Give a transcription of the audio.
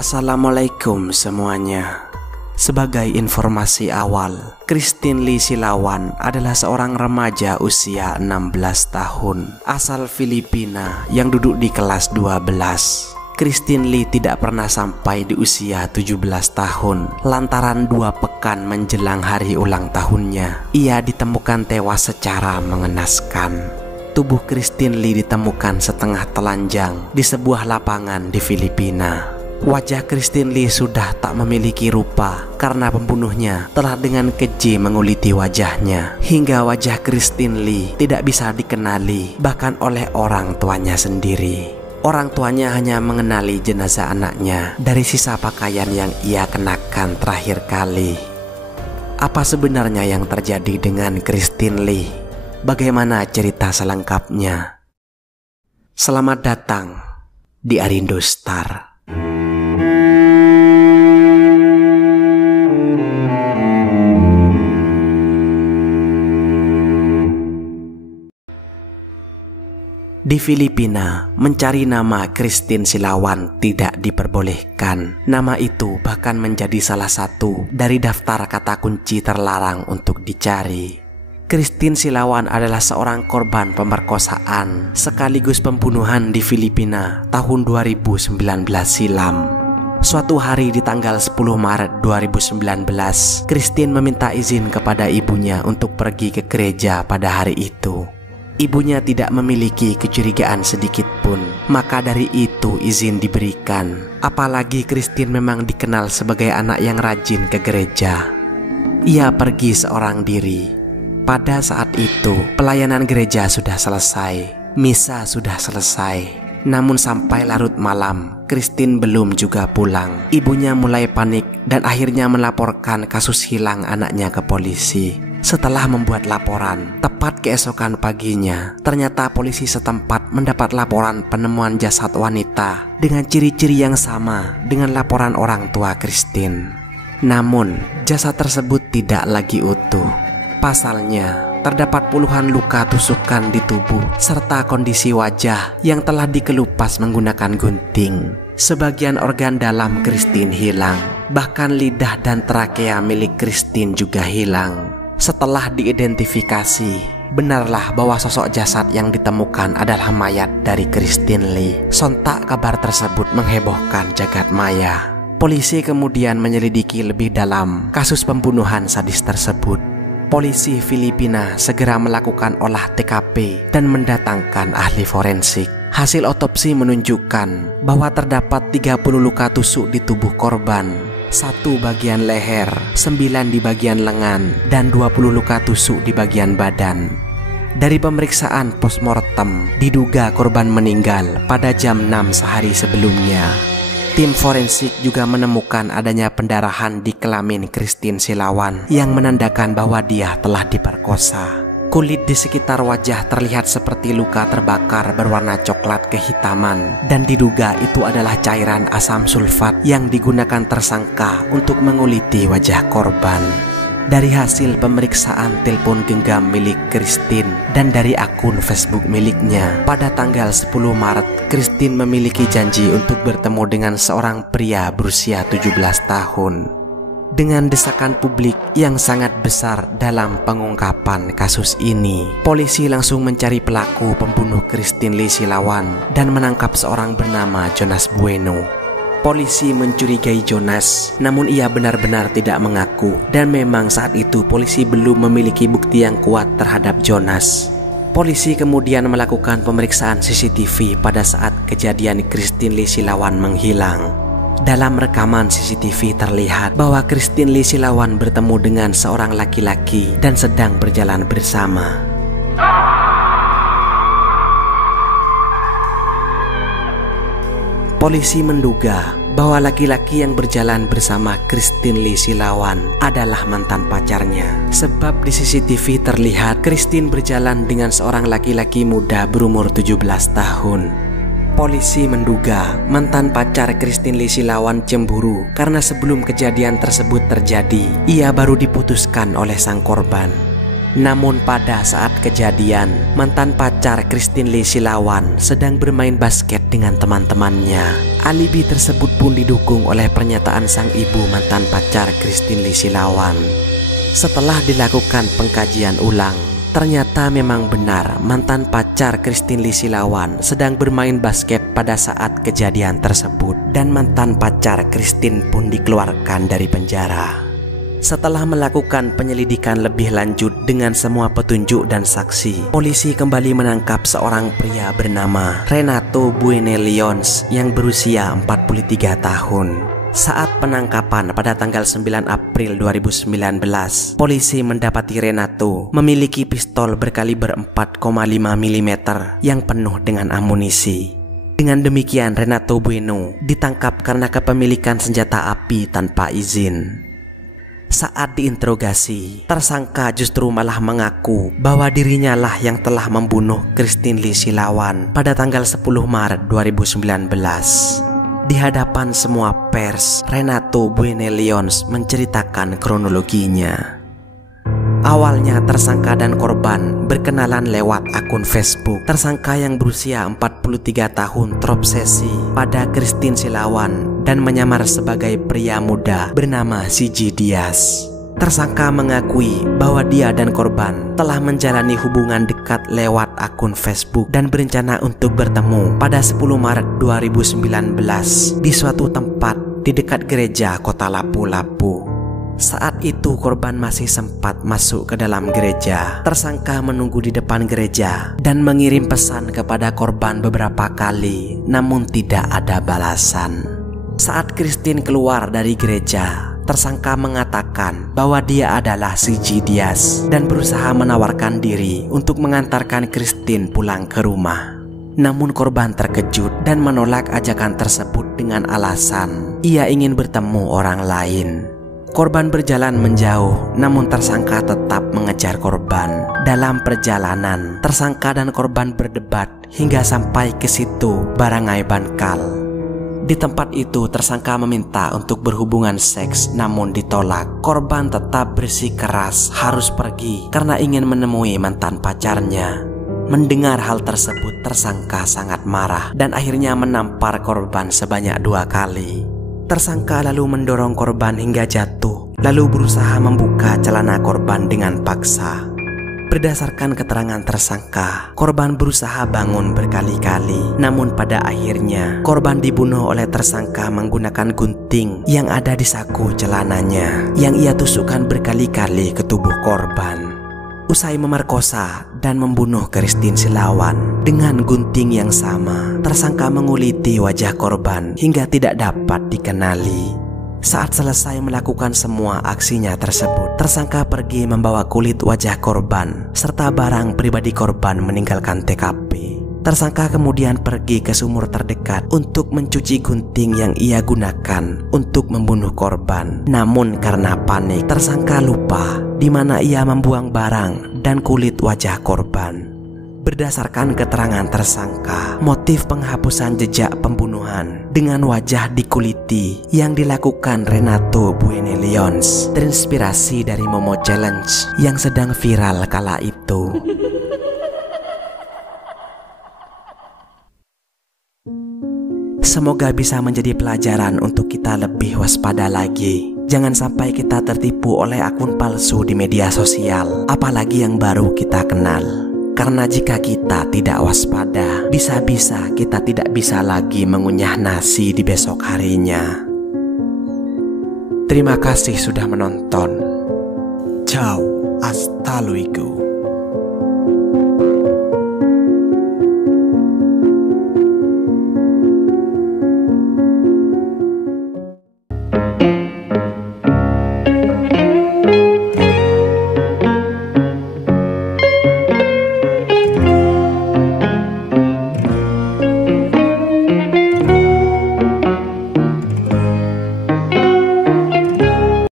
Assalamualaikum semuanya. Sebagai informasi awal, Christine Lee Silawan adalah seorang remaja usia 16 tahun asal Filipina yang duduk di kelas 12. Christine Lee tidak pernah sampai di usia 17 tahun lantaran 2 pekan menjelang hari ulang tahunnya ia ditemukan tewas secara mengenaskan. Tubuh Christine Lee ditemukan setengah telanjang di sebuah lapangan di Filipina. Wajah Christine Lee sudah tak memiliki rupa karena pembunuhnya telah dengan keji menguliti wajahnya hingga wajah Christine Lee tidak bisa dikenali bahkan oleh orang tuanya sendiri. Orang tuanya hanya mengenali jenazah anaknya dari sisa pakaian yang ia kenakan terakhir kali. Apa sebenarnya yang terjadi dengan Christine Lee? Bagaimana cerita selengkapnya? Selamat datang di Arindo Star. Di Filipina, mencari nama Christine Silawan tidak diperbolehkan. Nama itu bahkan menjadi salah satu dari daftar kata kunci terlarang untuk dicari. Christine Silawan adalah seorang korban pemerkosaan sekaligus pembunuhan di Filipina tahun 2019 silam. Suatu hari di tanggal 10 Maret 2019, Christine meminta izin kepada ibunya untuk pergi ke gereja pada hari itu. Ibunya tidak memiliki kecurigaan sedikit pun, maka dari itu izin diberikan. Apalagi Christine memang dikenal sebagai anak yang rajin ke gereja. Ia pergi seorang diri. Pada saat itu, pelayanan gereja sudah selesai, misa sudah selesai. Namun sampai larut malam, Christine belum juga pulang. Ibunya mulai panik dan akhirnya melaporkan kasus hilang anaknya ke polisi. Setelah membuat laporan, tepat keesokan paginya, ternyata polisi setempat mendapat laporan penemuan jasad wanita dengan ciri-ciri yang sama dengan laporan orang tua Christine. Namun, jasad tersebut tidak lagi utuh. Pasalnya, terdapat puluhan luka tusukan di tubuh serta kondisi wajah yang telah dikelupas menggunakan gunting. Sebagian organ dalam Christine hilang, bahkan lidah dan trakea milik Christine juga hilang. Setelah diidentifikasi, benarlah bahwa sosok jasad yang ditemukan adalah mayat dari Christine Lee. Sontak kabar tersebut menghebohkan jagat maya. Polisi kemudian menyelidiki lebih dalam kasus pembunuhan sadis tersebut. Polisi Filipina segera melakukan olah TKP dan mendatangkan ahli forensik. Hasil otopsi menunjukkan bahwa terdapat 30 luka tusuk di tubuh korban, 1 bagian leher, 9 di bagian lengan, dan 20 luka tusuk di bagian badan. Dari pemeriksaan postmortem, diduga korban meninggal pada jam 6 sehari sebelumnya. Tim forensik juga menemukan adanya pendarahan di kelamin Christine Silawan yang menandakan bahwa dia telah diperkosa. Kulit di sekitar wajah terlihat seperti luka terbakar berwarna coklat kehitaman dan diduga itu adalah cairan asam sulfat yang digunakan tersangka untuk menguliti wajah korban. Dari hasil pemeriksaan telepon genggam milik Christine dan dari akun Facebook miliknya, pada tanggal 10 Maret, Christine memiliki janji untuk bertemu dengan seorang pria berusia 17 tahun. Dengan desakan publik yang sangat besar dalam pengungkapan kasus ini, polisi langsung mencari pelaku pembunuh Christine Lee Silawan dan menangkap seorang bernama Jonas Bueno. Polisi mencurigai Jonas, namun ia benar-benar tidak mengaku dan memang saat itu polisi belum memiliki bukti yang kuat terhadap Jonas. Polisi kemudian melakukan pemeriksaan CCTV pada saat kejadian Christine Lee Silawan menghilang. Dalam rekaman CCTV terlihat bahwa Christine Lee Silawan bertemu dengan seorang laki-laki dan sedang berjalan bersama. Polisi menduga bahwa laki-laki yang berjalan bersama Christine Lee Silawan adalah mantan pacarnya. Sebab di CCTV terlihat Christine berjalan dengan seorang laki-laki muda berumur 17 tahun. Polisi menduga mantan pacar Christine Lee Silawan cemburu karena sebelum kejadian tersebut terjadi, ia baru diputuskan oleh sang korban. Namun pada saat kejadian, mantan pacar Christine Lee Silawan sedang bermain basket dengan teman-temannya. Alibi tersebut pun didukung oleh pernyataan sang ibu mantan pacar Christine Lee Silawan. Setelah dilakukan pengkajian ulang, ternyata memang benar mantan pacar Christine Lee Silawan sedang bermain basket pada saat kejadian tersebut, dan mantan pacar Christine pun dikeluarkan dari penjara. Setelah melakukan penyelidikan lebih lanjut dengan semua petunjuk dan saksi, polisi kembali menangkap seorang pria bernama Renato Buene Lyons yang berusia 43 tahun. Saat penangkapan pada tanggal 9 April 2019, polisi mendapati Renato memiliki pistol berkaliber 4,5 mm yang penuh dengan amunisi. Dengan demikian, Renato Bueno ditangkap karena kepemilikan senjata api tanpa izin. Saat diinterogasi, tersangka justru malah mengaku bahwa dirinya lah yang telah membunuh Christine Lee Silawan pada tanggal 10 Maret 2019. Di hadapan semua pers, Renato Buene Lyons menceritakan kronologinya. Awalnya tersangka dan korban berkenalan lewat akun Facebook. Tersangka yang berusia 43 tahun terobsesi pada Christine Silawan dan menyamar sebagai pria muda bernama Sigi Diaz. Tersangka mengakui bahwa dia dan korban telah menjalani hubungan dekat lewat akun Facebook dan berencana untuk bertemu pada 10 Maret 2019 di suatu tempat di dekat gereja kota Lapu-Lapu. Saat itu korban masih sempat masuk ke dalam gereja. Tersangka menunggu di depan gereja dan mengirim pesan kepada korban beberapa kali, namun tidak ada balasan. Saat Christine keluar dari gereja, tersangka mengatakan bahwa dia adalah Sigi Diaz dan berusaha menawarkan diri untuk mengantarkan Christine pulang ke rumah. Namun korban terkejut dan menolak ajakan tersebut dengan alasan ia ingin bertemu orang lain. Korban berjalan menjauh, namun tersangka tetap mengejar korban. Dalam perjalanan, tersangka dan korban berdebat hingga sampai ke situ Barangai Bankal. Di tempat itu, tersangka meminta untuk berhubungan seks, namun ditolak. Korban tetap bersikeras harus pergi karena ingin menemui mantan pacarnya. Mendengar hal tersebut, tersangka sangat marah dan akhirnya menampar korban sebanyak 2 kali. Tersangka lalu mendorong korban hingga jatuh, lalu berusaha membuka celana korban dengan paksa. Berdasarkan keterangan tersangka, korban berusaha bangun berkali-kali, namun pada akhirnya korban dibunuh oleh tersangka menggunakan gunting yang ada di saku celananya, yang ia tusukkan berkali-kali ke tubuh korban. Usai memerkosa dan membunuh Christine Silawan dengan gunting yang sama, tersangka menguliti wajah korban hingga tidak dapat dikenali. Saat selesai melakukan semua aksinya tersebut, tersangka pergi membawa kulit wajah korban serta barang pribadi korban meninggalkan TKP. Tersangka kemudian pergi ke sumur terdekat untuk mencuci gunting yang ia gunakan untuk membunuh korban. Namun karena panik, tersangka lupa di mana ia membuang barang dan kulit wajah korban. Berdasarkan keterangan tersangka, motif penghapusan jejak pembunuhan dengan wajah dikuliti yang dilakukan Renato Buene Lyons terinspirasi dari Momo Challenge yang sedang viral kala itu. Semoga bisa menjadi pelajaran untuk kita lebih waspada lagi. Jangan sampai kita tertipu oleh akun palsu di media sosial, apalagi yang baru kita kenal. Karena jika kita tidak waspada, bisa-bisa kita tidak bisa lagi mengunyah nasi di besok harinya. Terima kasih sudah menonton. Ciao, hasta luego.